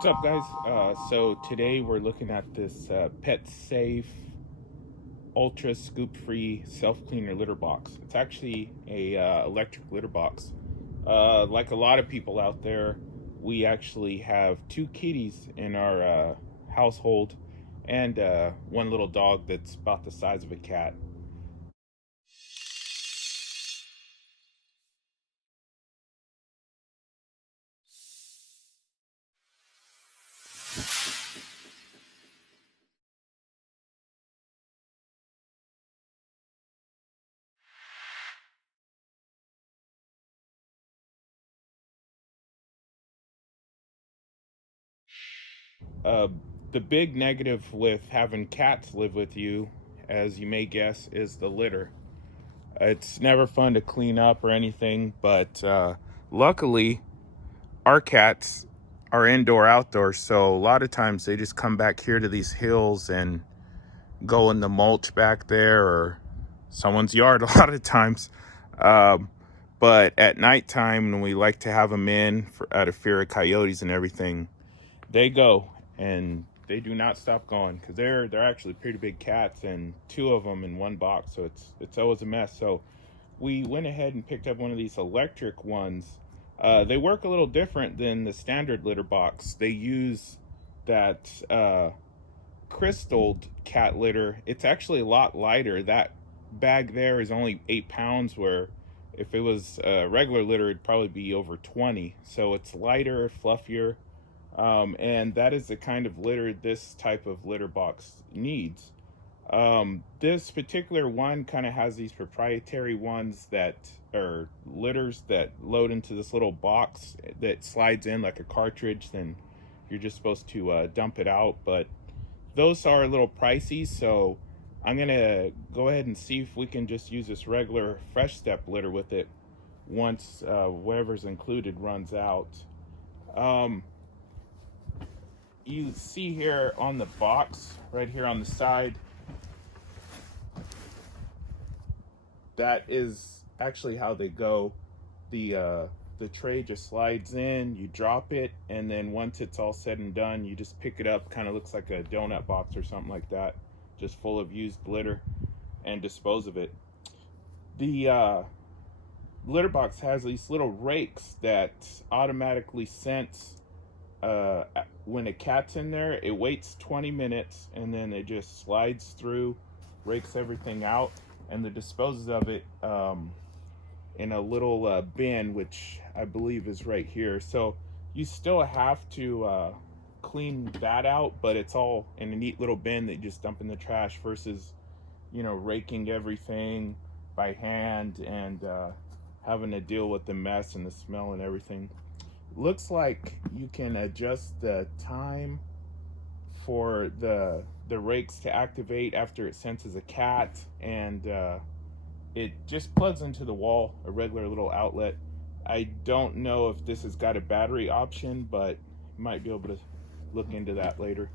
What's up, guys? So today we're looking at this Petsafe Ultra Scoop-Free Self-Cleaner litter box. It's actually a electric litter box. Like a lot of people out there, we actually have two kitties in our household and one little dog that's about the size of a cat. Uh, the big negative with having cats live with you, as you may guess, is the litter. It's never fun to clean up or anything, but luckily, our cats are indoor outdoor, so a lot of times they just come back here to these hills and go in the mulch back there or someone's yard a lot of times. Um, but at nighttime, when we like to have them in out of fear of coyotes and everything, they go and they do not stop going because they're actually pretty big cats and two of them in one box, so it's always a mess. So we went ahead and picked up one of these electric ones. They work a little different than the standard litter box. They use that crystalled cat litter. It's actually a lot lighter. That bag there is only 8 pounds, where if it was regular litter, it'd probably be over 20. So it's lighter, fluffier, and that is the kind of litter this type of litter box needs. This particular one kind of has these proprietary ones that are litters that load into this little box that slides in like a cartridge. Then you're just supposed to dump it out, but those are a little pricey, so I'm gonna go ahead and see if we can just use this regular Fresh Step litter with it once whatever's included runs out. um, you see here on the box right here on the side, that is actually how they go. The tray just slides in, you drop it, and then once it's all said and done, you just pick it up. Kind of looks like a donut box or something like that, just full of used litter, and dispose of it. The litter box has these little rakes that automatically sense when a cat's in there. It waits 20 minutes and then it just slides through, rakes everything out, and then disposes of it in a little bin, which I believe is right here. So you still have to clean that out, but it's all in a neat little bin that you just dump in the trash versus, raking everything by hand and having to deal with the mess and the smell and everything. Looks like you can adjust the time for the rakes to activate after it senses a cat, and it just plugs into the wall, a regular little outlet. I don't know if this has got a battery option, but might be able to look into that later.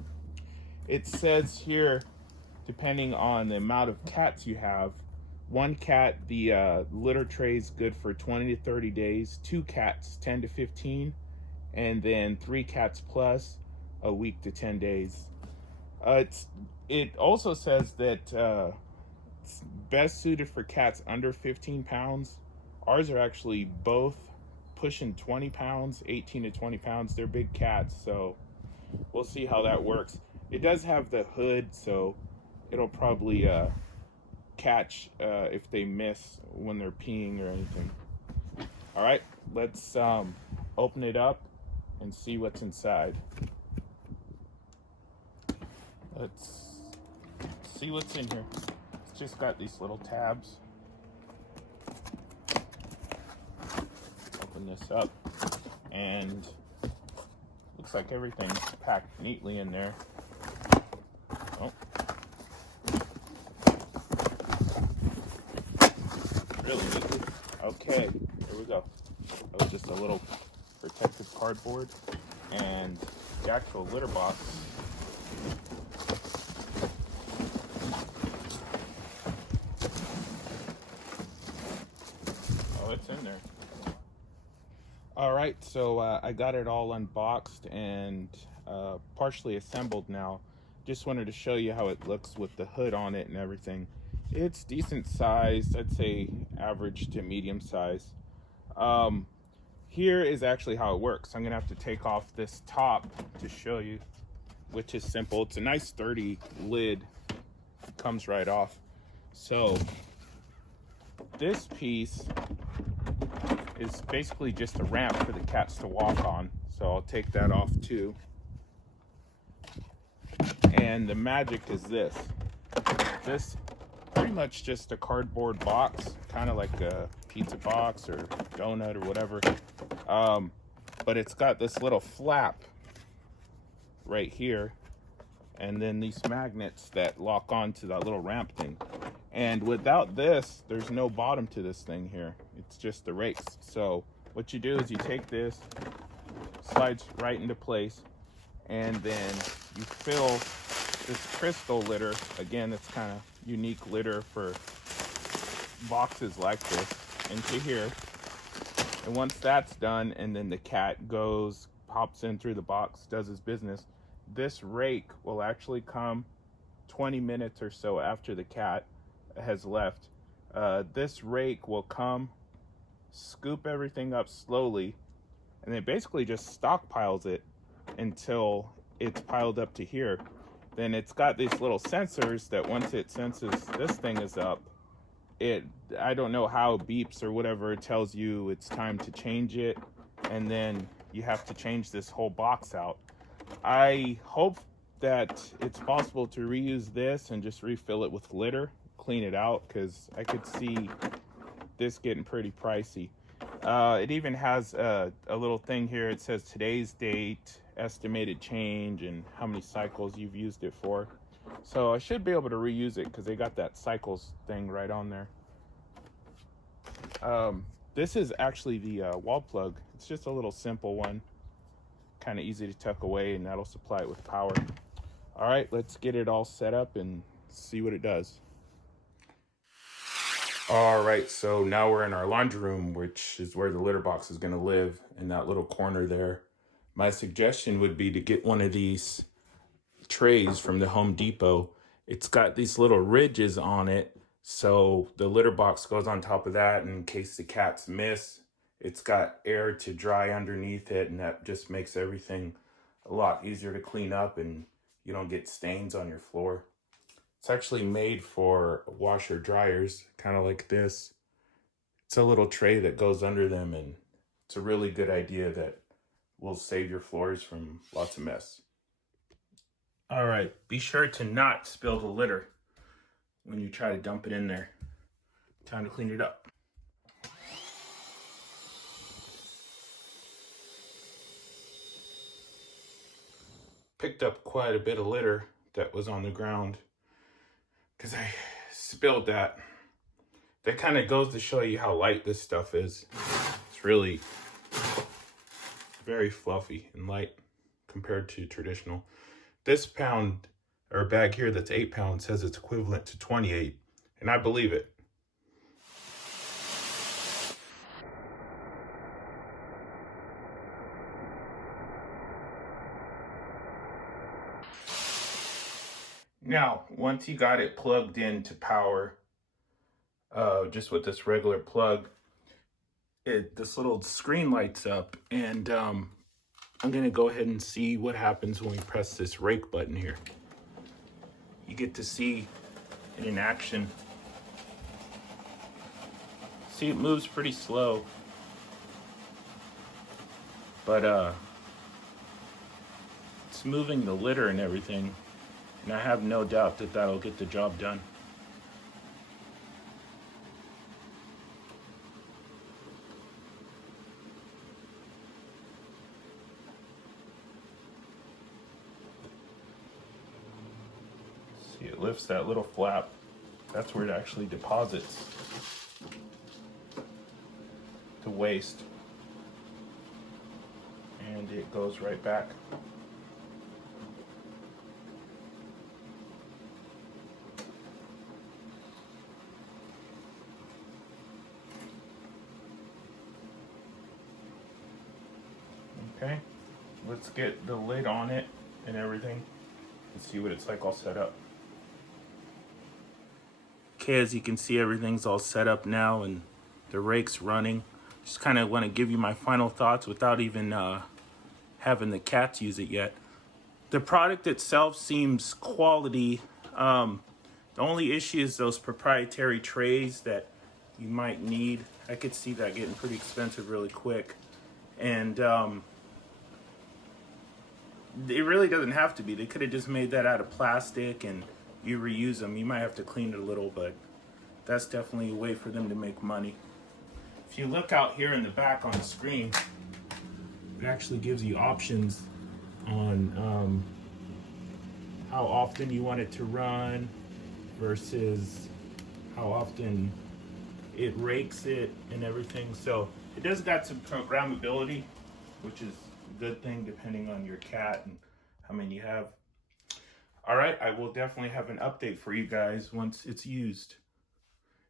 It says here, depending on the amount of cats you have, one cat, the litter tray is good for 20 to 30 days, two cats, 10 to 15, and then three cats plus, a week to 10 days. It also says that it's best suited for cats under 15 pounds. Ours are actually both pushing 20 pounds, 18 to 20 pounds. They're big cats, so we'll see how that works. It does have the hood, so it'll probably catch if they miss when they're peeing or anything. All right, let's open it up and see what's inside. Let's see what's in here. It's just got these little tabs. Open this up, and looks like everything's packed neatly in there. Oh. Really neatly. Okay, here we go. That was just a little protective cardboard, and the actual litter box. Oh, it's in there. All right, so I got it all unboxed and partially assembled now. Just wanted to show you how it looks with the hood on it and everything. It's decent size, I'd say average to medium size. Here is actually how it works. I'm gonna have to take off this top to show you, which is simple. It's a nice sturdy lid, comes right off. So this piece is basically just a ramp for the cats to walk on. So I'll take that off too. And the magic is this. This pretty much just a cardboard box, kind of like a pizza box or donut or whatever. But it's got this little flap right here. And then these magnets that lock onto that little ramp thing. And without this, there's no bottom to this thing here. It's just the race. So what you do is you take this, slides right into place, and then you fill this crystal litter. Again, it's kind of unique litter for boxes like this into here. And once that's done, and then the cat goes, pops in through the box, does his business, this rake will actually come 20 minutes or so after the cat has left. This rake will come, scoop everything up slowly, and then basically just stockpiles it until it's piled up to here. Then it's got these little sensors that once it senses this thing is up, I don't know how it beeps or whatever, it tells you it's time to change it, and then you have to change this whole box out. I hope that it's possible to reuse this and just refill it with litter, clean it out, because I could see this getting pretty pricey. It even has a little thing here. It says today's date, estimated change, and how many cycles you've used it for. So I should be able to reuse it because they got that cycles thing right on there. This is actually the wall plug. It's just a little simple one, kind of easy to tuck away, and that'll supply it with power. All right, let's get it all set up and see what it does. All right, so now we're in our laundry room, which is where the litter box is going to live, in that little corner there. My suggestion would be to get one of these trays from the Home Depot. It's got these little ridges on it, so the litter box goes on top of that in case the cats miss. It's got air to dry underneath it, and that just makes everything a lot easier to clean up, and you don't get stains on your floor. It's actually made for washer dryers, kind of like this. It's a little tray that goes under them, and it's a really good idea that will save your floors from lots of mess. All right, be sure to not spill the litter when you try to dump it in there. Time to clean it up. Picked up quite a bit of litter that was on the ground because I spilled that. That kind of goes to show you how light this stuff is. It's really very fluffy and light compared to traditional. This pound or bag here that's 8 pounds says it's equivalent to 28, and I believe it. Now, once you got it plugged into power, just with this regular plug, this little screen lights up, and I'm gonna go ahead and see what happens when we press this rake button here. You get to see it in action. See, it moves pretty slow, but it's moving the litter and everything, and I have no doubt that that'll get the job done. See, it lifts that little flap. That's where it actually deposits the waste, and it goes right back. Okay, let's get the lid on it and everything and see what it's like all set up. Okay, as you can see, everything's all set up now and the rake's running. Just kind of want to give you my final thoughts without even having the cats use it yet. The product itself seems quality. The only issue is those proprietary trays that you might need. I could see that getting pretty expensive really quick. And it really doesn't have to be. They could have just made that out of plastic and you reuse them. You might have to clean it a little, but that's definitely a way for them to make money. If you look out here in the back on the screen, it actually gives you options on how often you want it to run versus how often it rakes it and everything. So it does got some programmability, which is a good thing depending on your cat and how many you have. All right, I will definitely have an update for you guys once it's used.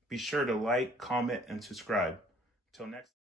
Be sure to like, comment, and subscribe. Till next